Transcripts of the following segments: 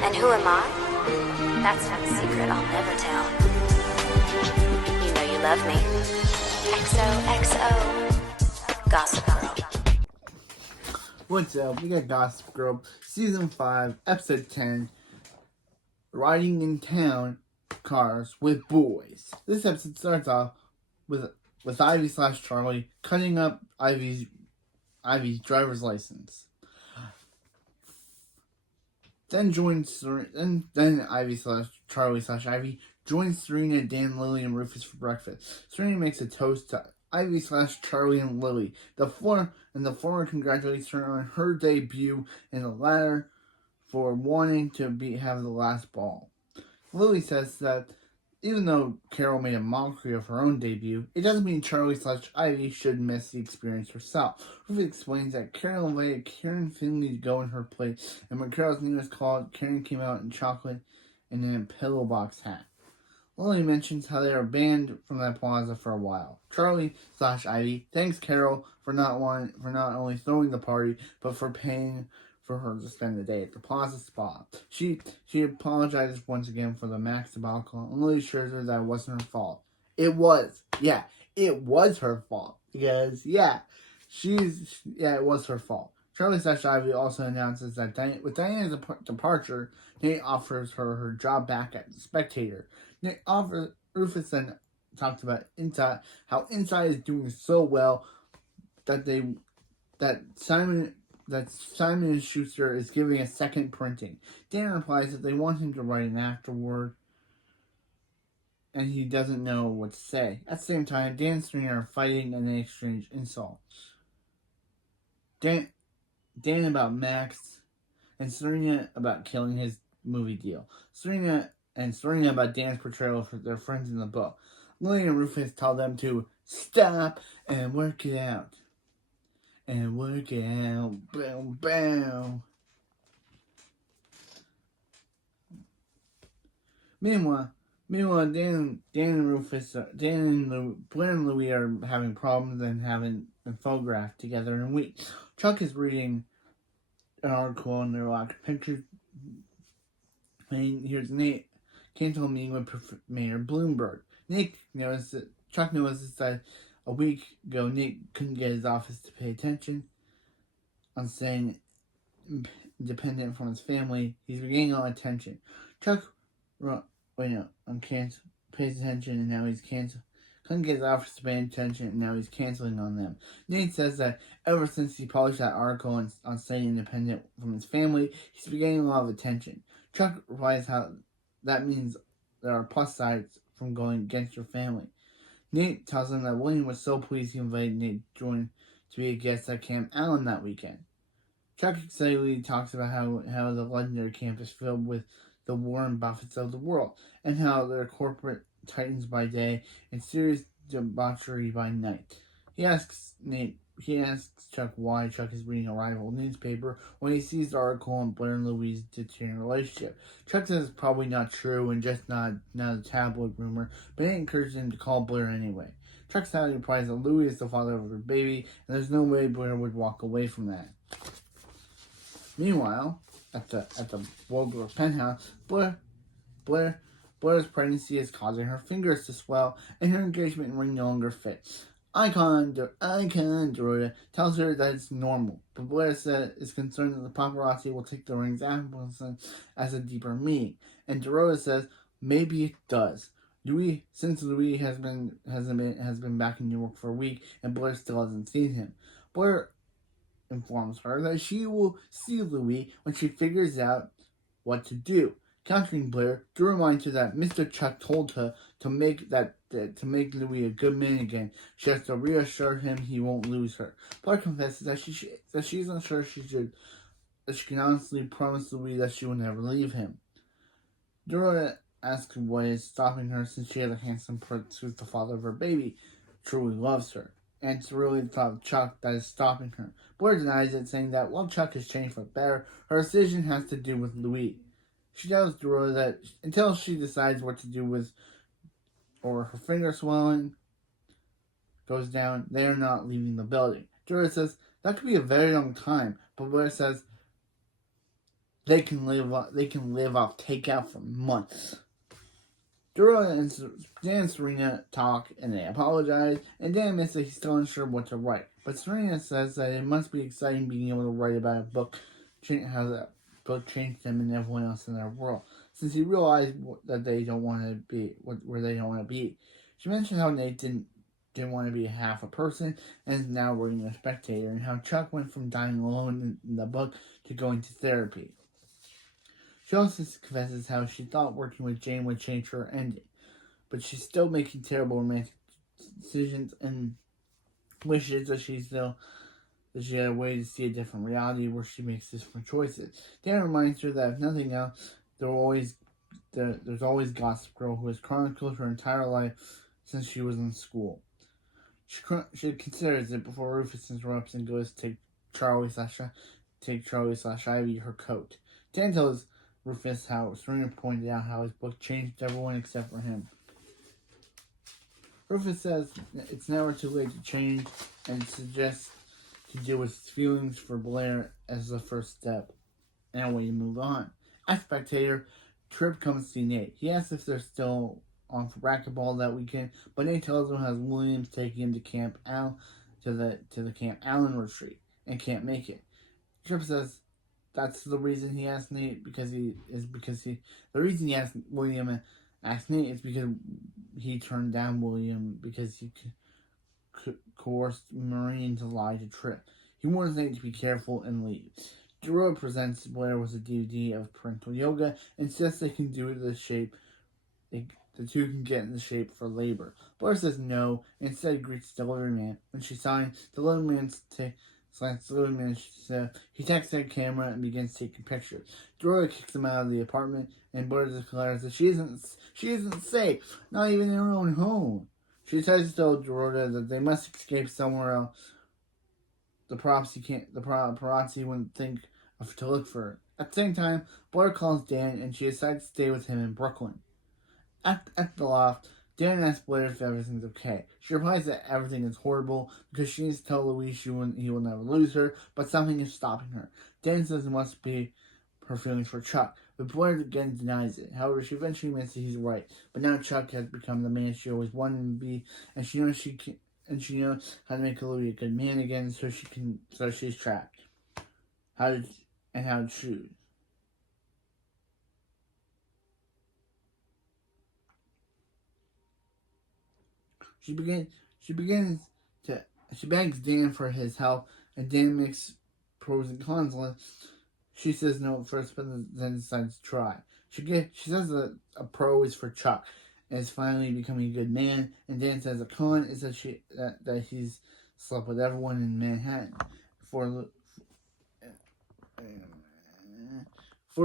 And who am I? That's not a secret I'll never tell. You know you love me. XOXO. Gossip Girl. What's up? We got Gossip Girl, Season 5, Episode 10, Riding in Town Cars with Boys. This episode starts off with Ivy/Charlie cutting up Ivy's driver's license. Then Ivy/Charlie/Ivy joins Serena, Dan, Lily, and Rufus for breakfast. Serena makes a toast to Ivy/Charlie and Lily. The former congratulates her on her debut, and the latter for wanting to have the last ball. Lily says that even though Carol made a mockery of her own debut, it doesn't mean Charlie/Ivy should miss the experience herself. Rufus explains that Carol invited Karen Finley to go in her place, and when Carol's name was called, Karen came out in chocolate and in a pillow box hat. Lily mentions how they are banned from that plaza for a while. Charlie/Ivy thanks Carol for not only throwing the party, but for paying for her to spend the day at the plaza spa. She apologizes once again for the max debacle, and Lily assures her that it wasn't her fault. It was her fault. Because, it was her fault. Charlie/Ivy also announces that with Diana's departure, Nate offers her job back at The Spectator. Rufus then talks about how Inside is doing so well that Simon & Schuster is giving a second printing. Dan replies that they want him to write an afterword, and he doesn't know what to say. At the same time, Dan and Serena are fighting and they exchange insults. Dan about Max, and Serena about killing his movie deal. Serena about Dan's portrayal for their friends in the book. Lily and Rufus tell them to stop and work it out. Bow, bow. Meanwhile, Dan and Blair and Louie are having problems and haven't been photographed together in a week. Chuck is reading an article and there are a lot of pictures. And here's Nate canceled meeting with Mayor Bloomberg. Chuck notices that a week ago, Nate couldn't get his office to pay attention on staying independent from his family. He's regaining all attention. Chuck pays attention, and now he's canceled. Couldn't get his office to pay attention, and now he's canceling on them. Nate says that ever since he published that article on staying independent from his family, he's been getting a lot of attention. Chuck replies how that means there are plus sides from going against your family. Nate tells him that William was so pleased he invited Nate to join to be a guest at Camp Allen that weekend. Chuck excitedly talks about how the legendary camp is filled with the Warren Buffetts of the world, and how they're corporate titans by day and serious debauchery by night. He asks Chuck why Chuck is reading a rival newspaper when he sees the article on Blair and Louise's deteriorating relationship. Chuck says it's probably not true and just not a tabloid rumor, but it encourages him to call Blair anyway. Chuck sadly replies that Louis is the father of their baby, and there's no way Blair would walk away from that. Meanwhile, at the Waldorf penthouse, Blair's pregnancy is causing her fingers to swell, and her engagement ring no longer fits. Icon Dorota tells her that it's normal, but Blair is concerned that the paparazzi will take the ring's absence as a deeper meaning, and Dorota says maybe it does. Since Louis has been back in New York for a week, and Blair still hasn't seen him. Blair informs her that she will see Louis when she figures out what to do. Countering Blair, Drew reminds her that Mr. Chuck told her to make Louis a good man again. She has to reassure him he won't lose her. Blair confesses that she's not sure she can honestly promise Louis that she will never leave him. Drew asks what is stopping her since she has a handsome prince who's the father of her baby, truly loves her. And it's really the thought of Chuck that is stopping her. Blair denies it, saying that while Chuck has changed for the better, her decision has to do with Louis. She tells Dorota that until she decides what to do with, or her finger swelling goes down, they are not leaving the building. Dorota says that could be a very long time, but Blair says they can live off takeout for months. Dora and Dan and Serena talk and they apologize, and Dan admits that he's still unsure what to write. But Serena says that it must be exciting being able to write about a book, how that book changed them and everyone else in their world, since he realized that they don't want to be where they don't want to be. She mentioned how Nate didn't want to be half a person and is now reading a spectator, and how Chuck went from dying alone in the book to going to therapy. She also confesses how she thought working with Jane would change her ending, but she's still making terrible romantic decisions and wishes that she had a way to see a different reality where she makes different choices. Dan reminds her that if nothing else, there's always Gossip Girl, who has chronicled her entire life since she was in school. She considers it before Rufus interrupts and goes to take Charlie/Ivy her coat. Dan tells Rufus how Serena pointed out how his book changed everyone except for him. Rufus says it's never too late to change and suggests to deal with his feelings for Blair as the first step and a way to move on. As spectator, Tripp comes to see Nate. He asks if they're still on for racquetball that weekend, but Nate tells him how William's taking him to Camp the Camp Allen retreat and can't make it. Tripp says that's the reason he asked Nate the reason he asked William asked Nate is because he turned down William because he coerced Maureen to lie to Tripp. He warns Nate to be careful and leave. Dora presents Blair with a DVD of parental yoga and says they can do the shape. The two can get in the shape for labor. Blair says no, and instead greets the delivery man. When she signs, the delivery man he takes their camera and begins taking pictures. Dora kicks him out of the apartment, and Blair declares that she isn't safe, not even in her own home. She tries to tell Dora that they must escape somewhere else. The paparazzi wouldn't think of to look for her. At the same time, Blair calls Dan, and she decides to stay with him in Brooklyn. At the loft, Dan asks Blair if everything's okay. She replies that everything is horrible because she needs to tell Louise he will never lose her, but something is stopping her. Dan says it must be her feelings for Chuck, but Blair again denies it. However, she eventually admits that he's right. But now Chuck has become the man she always wanted him to be, and she knows how to make Louis a good man again, so she's trapped. How to choose. She begs Dan for his help, and Dan makes pros and cons list. She says no at first, but then decides to try. She says that a pro is for Chuck, and is finally becoming a good man, and Dan says a con is that he's slept with everyone in Manhattan. For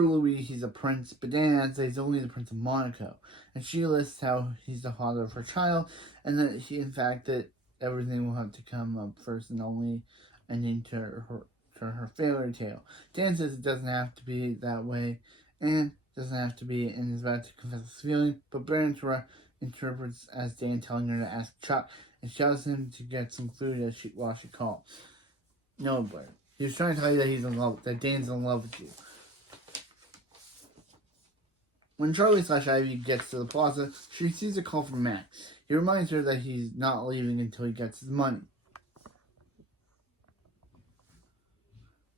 Louis, he's a prince, but Dan adds that he's only the Prince of Monaco. And she lists how he's the father of her child, and that everything will have to come up first and only ending to her fairy tale. Dan says it doesn't have to be that way, and doesn't have to be, and is about to confess his feeling, but Blair interprets as Dan telling her to ask Chuck, and shouts him to get some food while she calls. No, Blair. He was trying to tell you that Dan's in love with you. When Charlie/Ivy gets to the plaza, she sees a call from Max. He reminds her that he's not leaving until he gets his money.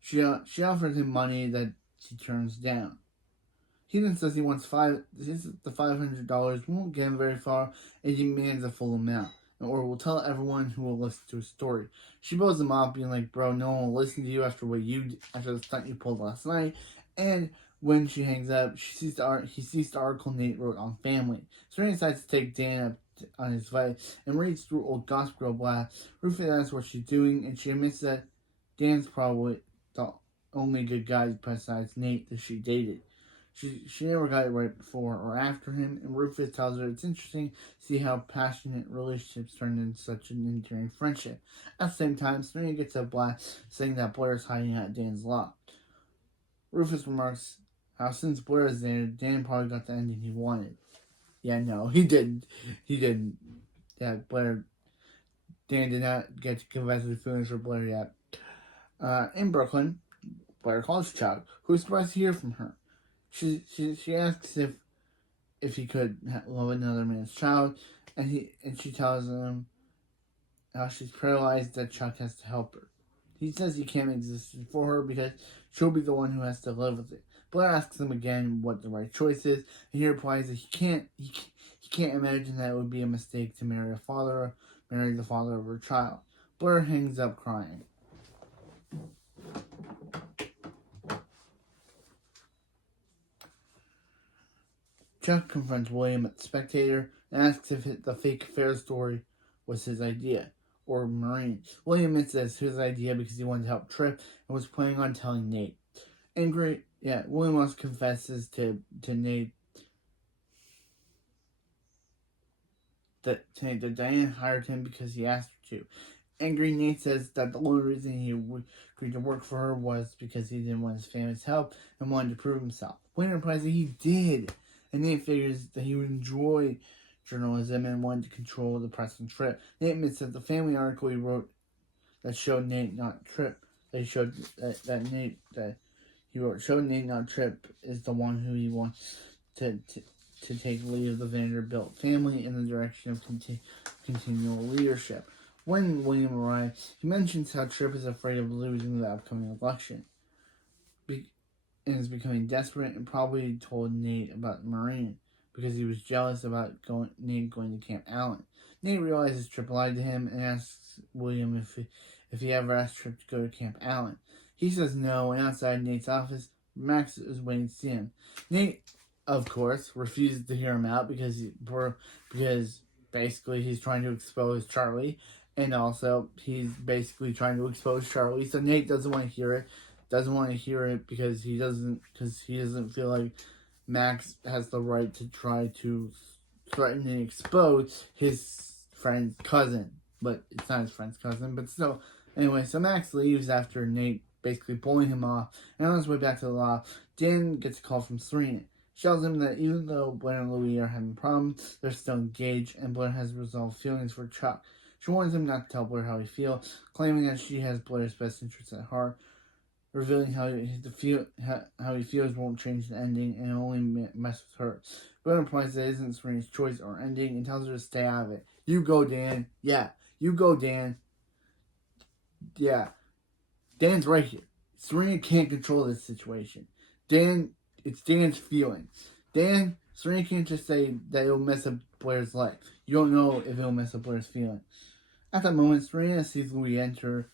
She offers him money that he turns down. He then says he wants the $500 won't get him very far, and he demands a full amount, or will tell everyone who will listen to his story. She blows him off, being like, "Bro, no one will listen to you after the stunt you pulled last night." And when she hangs up, he sees the article Nate wrote on family. Serena decides to take Dan up on his advice and reads through old Gossip Girl blasts. Rufus asks what she's doing, and she admits that Dan's probably the only good guy besides Nate that she dated. She never got it right before or after him, and Rufus tells her it's interesting to see how passionate relationships turn into such an enduring friendship. At the same time, Serena gets a blast saying that Blair is hiding out Dan's loft. Rufus remarks how since Blair is there, Dan probably got the ending he wanted. Yeah, no, he didn't. Yeah, Dan did not get to confess his feelings for Blair yet. In Brooklyn, Blair calls Chuck, who is surprised to hear from her. She asks if he could love another man's child, and she tells him how she's paralyzed that Chuck has to help her. He says he can't exist for her because she'll be the one who has to live with it. Blair asks him again what the right choice is, and he replies that he can't imagine that it would be a mistake to marry the father of her child. Blair hangs up crying. Chuck confronts William at the Spectator and asks if the fake affair story was his idea, or Maureen. William admits that it's his idea because he wanted to help Tripp and was planning on telling Nate. William also confesses to Nate that Diane hired him because he asked her to. Angry, Nate says that the only reason he agreed to work for her was because he didn't want his family's help and wanted to prove himself. William replies that he did, and Nate figures that he would enjoy journalism and wanted to control the press and Tripp. Nate admits that the family article he wrote that showed Nate not Tripp, showed Nate not Tripp is the one who he wants to take lead of the Vanderbilt family in the direction of continual leadership. When William arrives, he mentions how Tripp is afraid of losing the upcoming election and is becoming desperate, and probably told Nate about Maureen because he was jealous about Nate going to Camp Allen. Nate realizes Tripp lied to him and asks William if he ever asked Tripp to go to Camp Allen. He says no, and outside Nate's office, Max is waiting to see him. Nate, of course, refuses to hear him out because basically he's trying to expose Charlie, and also he's basically trying to expose Charlie. So Nate doesn't want to hear it. Because he doesn't feel like Max has the right to try to threaten and expose his friend's cousin. But it's not his friend's cousin, but still. Anyway, so Max leaves after Nate basically pulling him off, and on his way back to the loft, Dan gets a call from Serena. She tells him that even though Blair and Louis are having problems, they're still engaged, and Blair has resolved feelings for Chuck. She warns him not to tell Blair how he feels, claiming that she has Blair's best interests at heart, revealing how he feels won't change the ending and only mess with her. Blair implies that it isn't Serena's choice or ending and tells her to stay out of it. You go, Dan. Yeah, you go, Dan. Yeah. Dan's right here. Serena can't control this situation. It's Dan's feelings. Serena can't just say that it'll mess up Blair's life. You don't know if it'll mess up Blair's feelings. At that moment, Serena sees Louis enter.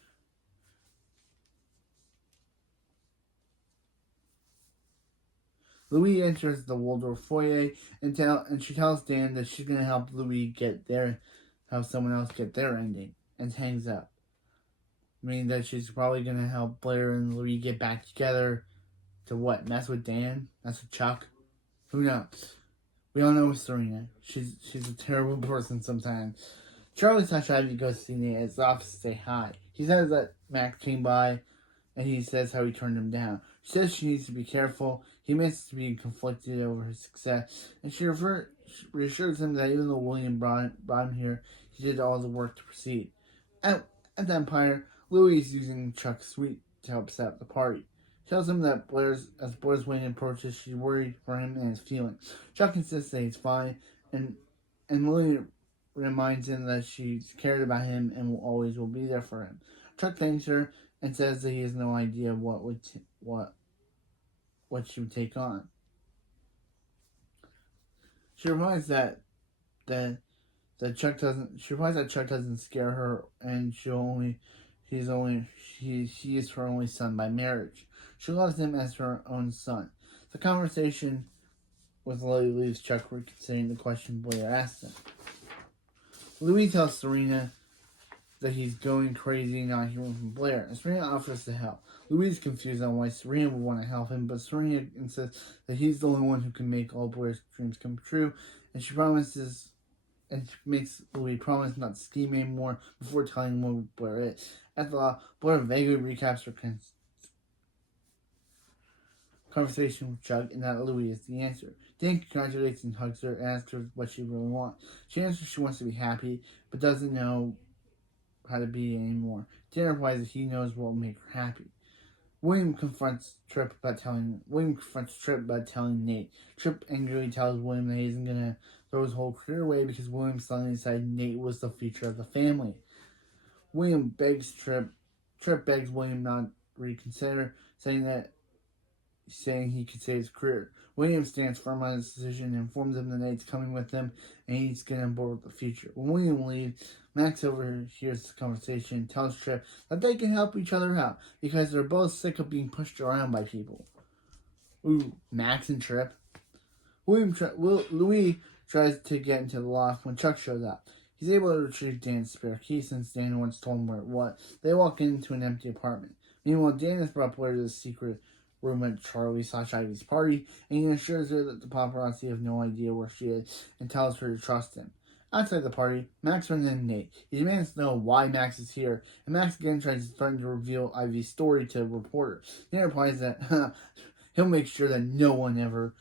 Louis enters the Waldorf foyer and she tells Dan that she's going to help Louis have someone else get their ending, and hangs up. Meaning that she's probably going to help Blair and Louis get back together to what? Mess with Dan? Mess with Chuck? Who knows? We all know with Serena. She's a terrible person sometimes. Charlie Touch Ivy goes to see Nate at his office to say hi. He says that Max came by, and he says how he turned him down. She says she needs to be careful. He admits to being conflicted over his success, and she reassures him that even though William brought him here, he did all the work to proceed. At the Empire, Louis is using Chuck's suite to help set up the party. She tells him that as Blair's wedding approaches, she's worried for him and his feelings. Chuck insists that he's fine, and Louis reminds him that she's cared about him and always will be there for him. Chuck thanks her and says that he has no idea what she would take on. She replies that Chuck doesn't scare her, and he is her only son by marriage. She loves him as her own son. The conversation with Louis leaves Chuck reconsidering the question Blair asked him. Louis tells Serena that he's going crazy not hearing from Blair, and Serena offers to help. Louis is confused on why Serena would want to help him, but Serena insists that he's the only one who can make all Blair's dreams come true, and she makes Louis promise not to scheme anymore before telling him what Blair is. At the law, Blair vaguely recaps her conversation with Chuck, and that Louis is the answer. Dan congratulates and hugs her and asks her what she really wants. She answers she wants to be happy, but doesn't know how to be anymore. Dan replies that he knows what will make her happy. William confronts Tripp about telling Nate. Tripp angrily tells William that he isn't gonna throw his whole career away because William suddenly decided Nate was the future of the family. William begs Tripp begs William not to reconsider, saying he could save his career. William stands firm on his decision and informs him that Nate's coming with him and he's getting on board with the future. When William leaves, Max overhears the conversation and tells Tripp that they can help each other out because they're both sick of being pushed around by people. Ooh, Max and Tripp. Louis tries to get into the loft when Chuck shows up. He's able to retrieve Dan's spare key since Dan once told him where it was. They walk into an empty apartment. Meanwhile, Dan has brought Blair to the secret room at Charlie/Ivy's party, and he assures her that the paparazzi have no idea where she is and tells her to trust him. Outside the party, Max runs into Nate. He demands to know why Max is here, and Max again tries to threaten to reveal Ivy's story to a reporter. Nate replies that he'll make sure that no one ever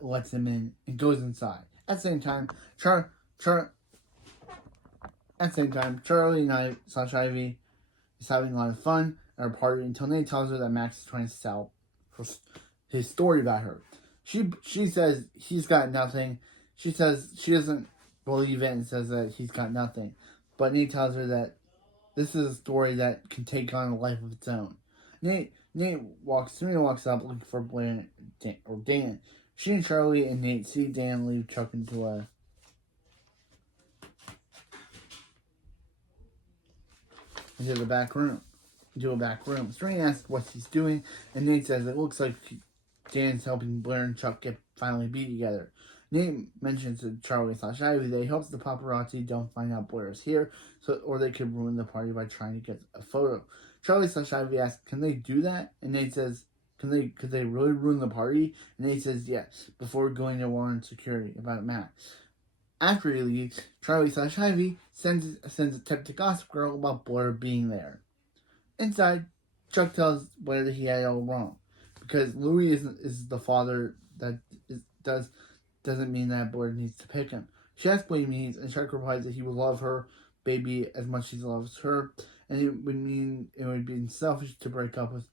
lets him in, and goes inside. At the same time, Charlie/Ivy is having a lot of fun at her party until Nate tells her that Max is trying to sell his story about her. She says he's got nothing. She says she doesn't believe it and says that he's got nothing. But Nate tells her that this is a story that can take on a life of its own. Serena walks up looking for Blair or Dan. She and Charlie and Nate see Dan leave Chuck into a back room. Serena asks what he's doing, and Nate says it looks like Dan's helping Blair and Chuck finally be together. Nate mentions to Charlie/Ivy that he hopes the paparazzi don't find out Blair is here, or they could ruin the party by trying to get a photo. Charlie/Ivy asks, "Can they do that?" And Nate says, "Could they really ruin the party?" And Nate says yes, before going to warn security about Max. After he leaves, Charlie/Ivy sends a tip to Gossip Girl about Blair being there. Inside, Chuck tells Blair that he had it all wrong. Because Louis is the father doesn't mean that Blair needs to pick him. She asks what he means, and Chuck replies that he would love her baby as much as he loves her, and it would be selfish to break up with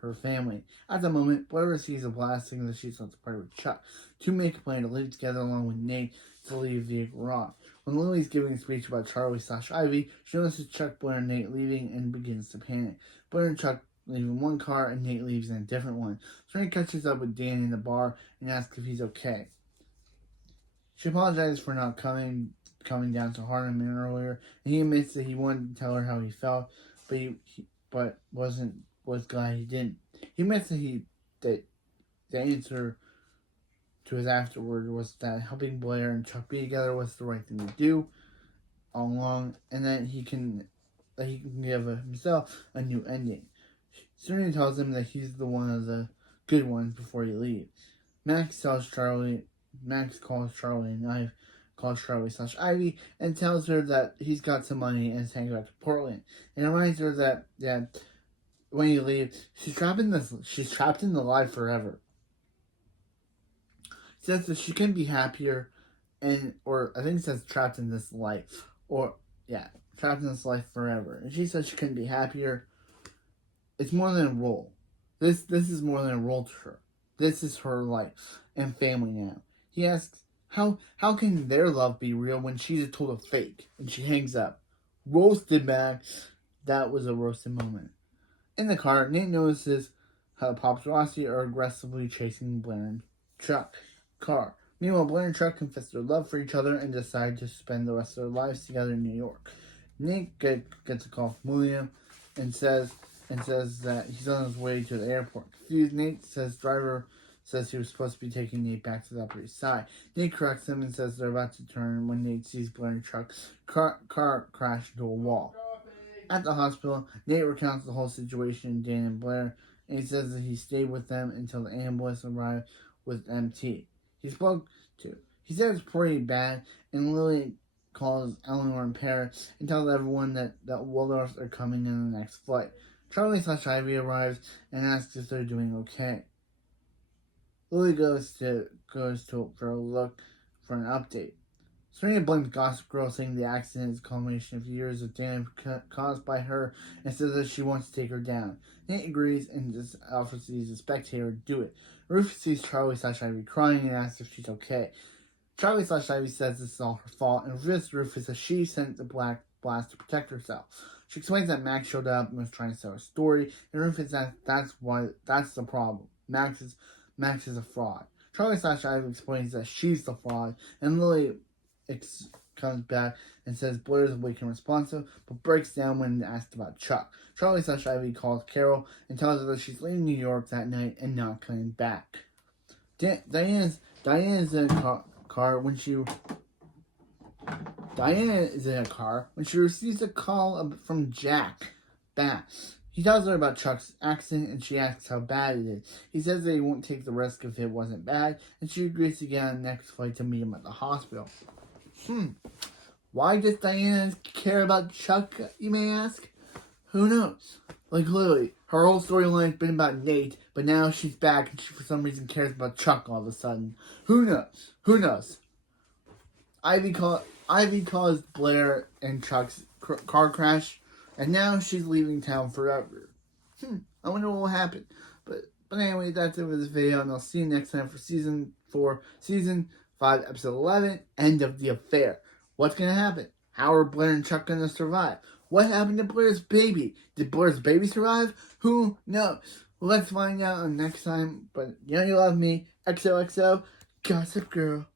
her family. At the moment, Blair receives a blast saying that she's not to party with Chuck. Two make a plan to live together along with Nate to leave the garage. When Lily's giving a speech about Charlie/Ivy, she notices Chuck, Blair, and Nate leaving and begins to panic. Blair and Chuck leave in one car and Nate leaves in a different one. Serena catches up with Dan in the bar and asks if he's okay. She apologizes for not coming down to Harlem earlier, and he admits that he wanted to tell her how he felt, but was glad he didn't. He admits that the answer to his afterward was that helping Blair and Chuck be together was the right thing to do all along, and that he can give himself a new ending. Serena tells him that he's the one of the good ones before he leaves. Max calls Charlie slash Ivy and tells her that he's got some money and is hanging back to Portland, and reminds her that when he leaves, she's trapped in the lie forever. Says that she can be happier, or I think it says trapped in this life, trapped in this life forever. And she says she can be happier. It's more than a role. This is more than a role to her. This is her life and family now. He asks, how can their love be real when she's a total fake? And she hangs up. Roasted, Max. That was a roasted moment. In the car, Nate notices how the paparazzi are aggressively chasing Blair and Chuck. Car. Meanwhile, Blair and Chuck confess their love for each other and decide to spend the rest of their lives together in New York. Nate gets a call from William and says that he's on his way to the airport. Confused, Nate says driver says he was supposed to be taking Nate back to the Upper East Side. Nate corrects him and says they're about to turn when Nate sees Blair and Chuck's car crash into a wall. At the hospital, Nate recounts the whole situation to Dan and Blair, and he says that he stayed with them until the ambulance arrived with MT. He said it's pretty bad, and Lily calls Eleanor and Paris and tells everyone that Waldorfs are coming in the next flight. Charlie/Ivy arrives and asks if they're doing okay. Lily goes for a look for an update. Serena blames Gossip Girl, saying the accident is a culmination of years of damage caused by her, and says that she wants to take her down. Nate agrees and just offers to use a spectator to do it. Rufus sees Charlie/Ivy crying and asks if she's okay. Charlie/Ivy says this is all her fault and reveals to Rufus that she sent the black blast to protect herself. She explains that Max showed up and was trying to sell her story, and Rufus says that's the problem. Max is a fraud. Charlie/Ivy explains that she's the fraud, and Lily comes back and says Blair is weak and responsive, but breaks down when asked about Chuck. Charlie/Ivy calls Carol and tells her that she's leaving New York that night and not coming back. Diana is in a car when she receives a call from Jack Bass. He tells her about Chuck's accident, and she asks how bad it is. He says that he won't take the risk if it wasn't bad, and she agrees to get on the next flight to meet him at the hospital. Why does Diana care about Chuck, you may ask? Who knows? Like Lily, her whole storyline has been about Nate, but now she's back and she for some reason cares about Chuck all of a sudden. Who knows? Ivy caused Blair and Chuck's car crash, and now she's leaving town forever. I wonder what will happen. But anyway, that's it for this video, and I'll see you next time for Season 4, Season 5, Episode 11, End of the Affair. What's going to happen? How are Blair and Chuck going to survive? What happened to Blair's baby? Did Blair's baby survive? Who knows? Let's find out next time. But you know you love me. XOXO, Gossip Girl.